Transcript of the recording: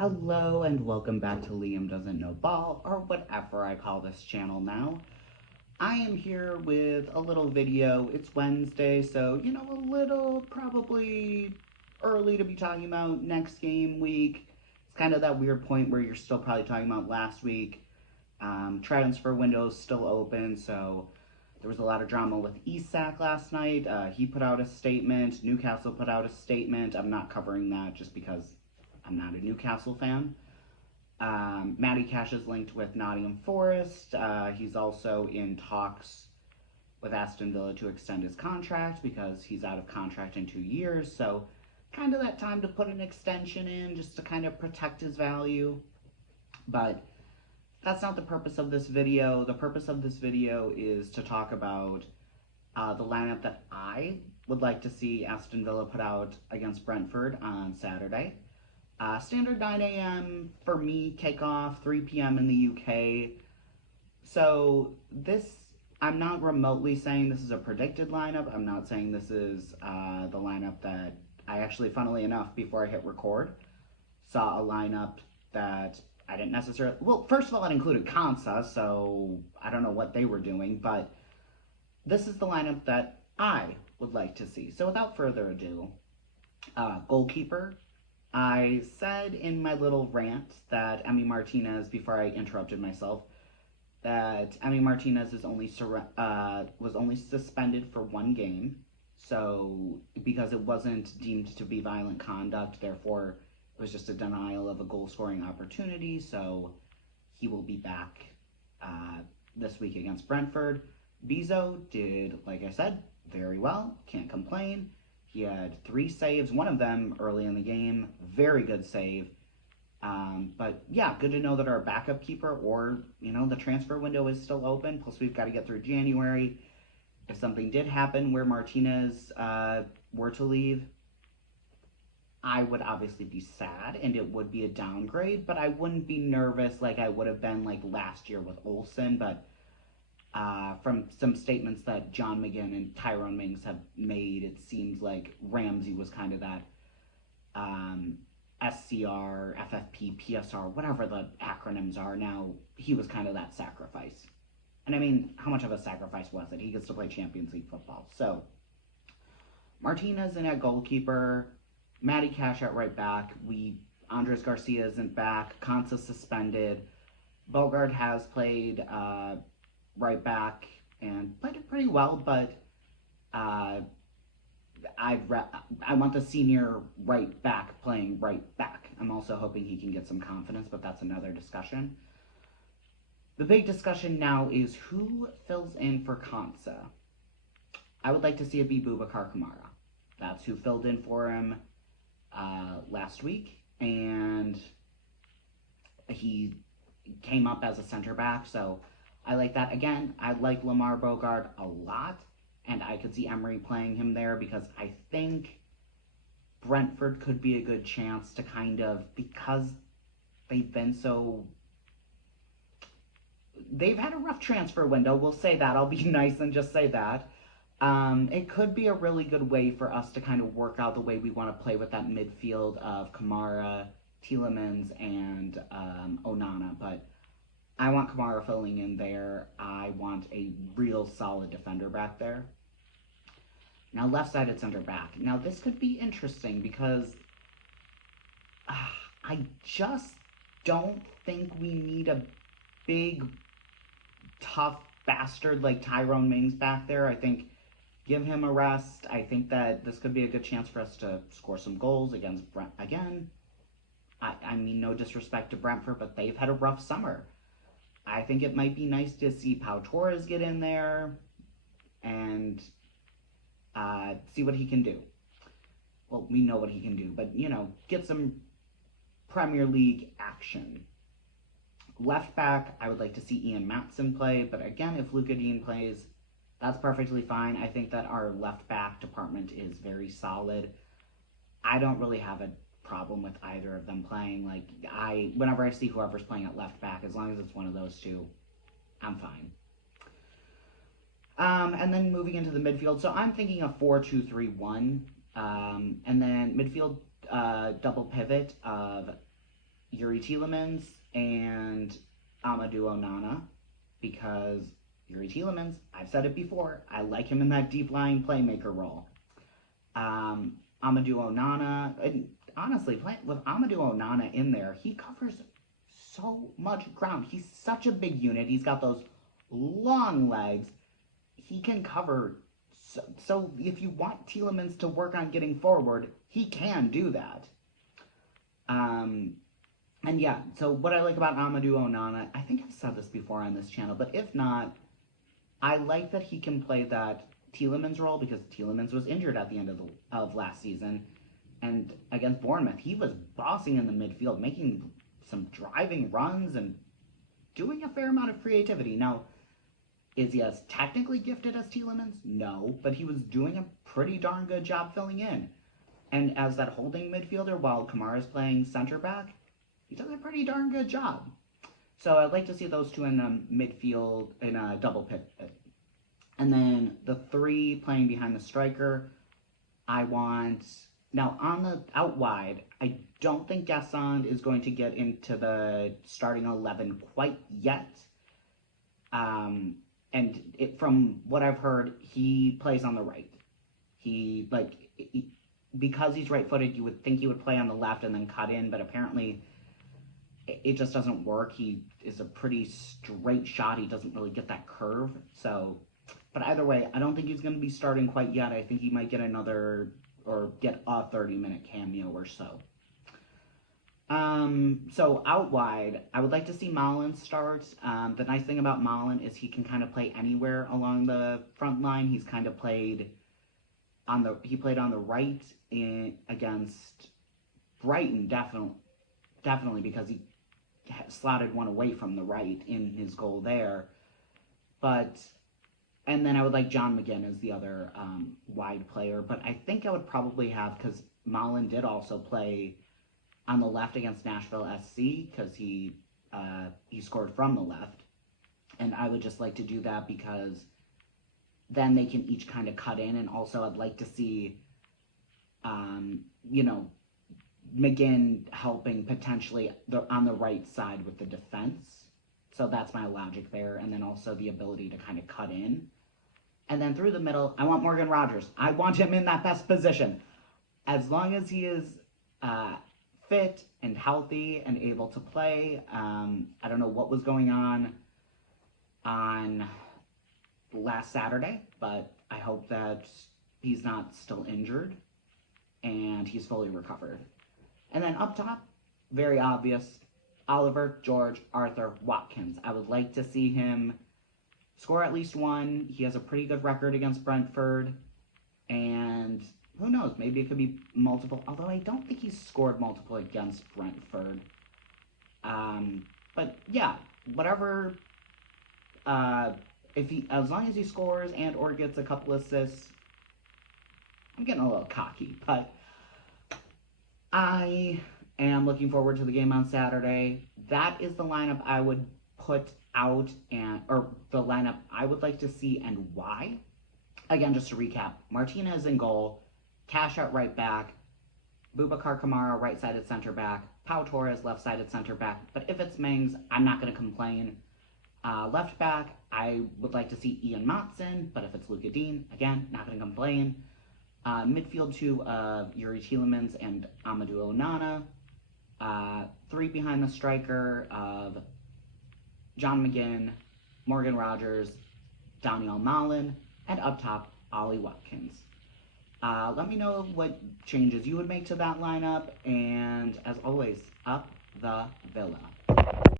Hello and welcome back to Liam Doesn't Know Ball, or whatever I call this channel now. I am here with a little video. It's Wednesday, so, a little probably early to be talking about next game week. It's kind of that weird point where you're still probably talking about last week. Transfer window's still open, so there was a lot of drama with Isak last night. He put out a statement. Newcastle put out a statement. I'm not covering that just because I'm not a Newcastle fan. Matty Cash is linked with Nottingham Forest. He's also in talks with Aston Villa to extend his contract because he's out of contract in 2 years. So kind of that time to put an extension in just to kind of protect his value. But that's not the purpose of this video. The purpose of this video is to talk about the lineup that I would like to see Aston Villa put out against Brentford on Saturday. Standard 9 a.m. for me, kickoff, 3 p.m. in the UK. So I'm not remotely saying this is a predicted lineup. I'm not saying this is the lineup that I actually, funnily enough, before I hit record, saw a lineup that I didn't necessarily... Well, first of all, it included Kansa, so I don't know what they were doing, but this is the lineup that I would like to see. So without further ado, goalkeeper... I said in my little rant that Emi Martinez, before I interrupted myself, that Emi Martinez was only suspended for 1 game, so because it wasn't deemed to be violent conduct, therefore it was just a denial of a goal-scoring opportunity, so he will be back this week against Brentford. Bezo did, like I said, very well, can't complain. He had 3 saves, one of them early in the game. Very good save. But yeah, good to know that our backup keeper or, the transfer window is still open. Plus, we've got to get through January. If something did happen where Martinez were to leave, I would obviously be sad and it would be a downgrade. But I wouldn't be nervous like I would have been like last year with Olsen. But from some statements that John McGinn and Tyrone Mings have made, it seems like Ramsey was kind of that SCR, FFP, PSR, whatever the acronyms are now, he was kind of that sacrifice. And I mean, how much of a sacrifice was it? He gets to play Champions League football. So, Martinez in at goalkeeper, Matty Cash at right back, Andres Garcia isn't back, Kansa suspended, Bogard has played right back and played it pretty well, but I want the senior right back playing right back. I'm also hoping he can get some confidence, but that's another discussion. The big discussion now is who fills in for Kansa. I would like to see it be Boubacar Kamara. That's who filled in for him last week, and he came up as a center back, so I like that. Again, I like Lamar Bogard a lot, and I could see Emery playing him there because I think Brentford could be a good chance to because they've had a rough transfer window, we'll say that, I'll be nice and just say that. It could be a really good way for us to kind of work out the way we want to play with that midfield of Kamara, Tielemans, and Onana, but I want Kamara filling in there. I want a real solid defender back there. Now, left-sided center back. Now, this could be interesting because I just don't think we need a big, tough bastard like Tyrone Mings back there. I think give him a rest. I think that this could be a good chance for us to score some goals against Brent again. I mean, no disrespect to Brentford, but they've had a rough summer. I think it might be nice to see Pau Torres get in there and see what he can do. Well, we know what he can do, but, get some Premier League action. Left back, I would like to see Ian Matson play, but again, if Luka Dean plays, that's perfectly fine. I think that our left back department is very solid. I don't really have a problem with either of them playing. Whenever I see whoever's playing at left back, as long as it's one of those two, I'm fine. And then moving into the midfield, so I'm thinking a 4-2-3-1, and then midfield double pivot of Yuri Tielemans and Amadou Onana, because Yuri Tielemans, I've said it before, I like him in that deep-lying playmaker role. Amadou Onana, and honestly, with Amadou Onana in there, he covers so much ground. He's such a big unit. He's got those long legs. He can cover. So if you want Tielemans to work on getting forward, he can do that. And yeah, so what I like about Amadou Onana, I think I've said this before on this channel, but if not, I like that he can play that Tielemans role, because Tielemans was injured at the end of last season, and against Bournemouth, he was bossing in the midfield, making some driving runs and doing a fair amount of creativity. Now, is he as technically gifted as Tielemans? No, but he was doing a pretty darn good job filling in. And as that holding midfielder while Kamara's playing center back, he does a pretty darn good job. So I'd like to see those two in midfield in a double pivot. And then the three playing behind the striker, I want... Now, on the out wide, I don't think Gassond is going to get into the starting 11 quite yet. And from what I've heard, he plays on the right. Because he's right-footed, you would think he would play on the left and then cut in, but apparently it just doesn't work. He is a pretty straight shot. He doesn't really get that curve. So, but either way, I don't think he's going to be starting quite yet. I think he might get another, or get a 30-minute cameo or so. So out wide, I would like to see Malen start. The nice thing about Malen is he can kind of play anywhere along the front line. He's kind of played on the right against Brighton, definitely because he slotted one away from the right in his goal there. And then I would like John McGinn as the other wide player, but I think I would probably have, because Malen did also play on the left against Nashville SC, because he scored from the left, and I would just like to do that because then they can each kind of cut in, and also I'd like to see, McGinn helping potentially on the right side with the defense. So that's my logic there, and then also the ability to kind of cut in. And then through the middle, I want Morgan Rogers. I want him in that best position. As long as he is fit and healthy and able to play. I don't know what was going on last Saturday, but I hope that he's not still injured and he's fully recovered. And then up top, very obvious, Oliver, George, Arthur, Watkins. I would like to see him score at least one. He has a pretty good record against Brentford, and who knows, maybe it could be multiple, although I don't think he's scored multiple against Brentford. But yeah, whatever, as long as he scores and or gets a couple assists, I'm getting a little cocky, but I am looking forward to the game on Saturday. That is the lineup I would put out, or the lineup I would like to see and why. Again, just to recap, Martinez in goal, Cash at right back, Boubacar Kamara right-sided center back, Pau Torres left-sided center back. But if it's Mings, I'm not going to complain. Left back, I would like to see Ian Matson, but if it's Luka Dean, again, not going to complain. Midfield two of Yuri Tielemans and Amadou Onana. Three behind the striker of John McGinn, Morgan Rogers, Daniel Malen, and up top, Ollie Watkins. Let me know what changes you would make to that lineup, and as always, up the Villa.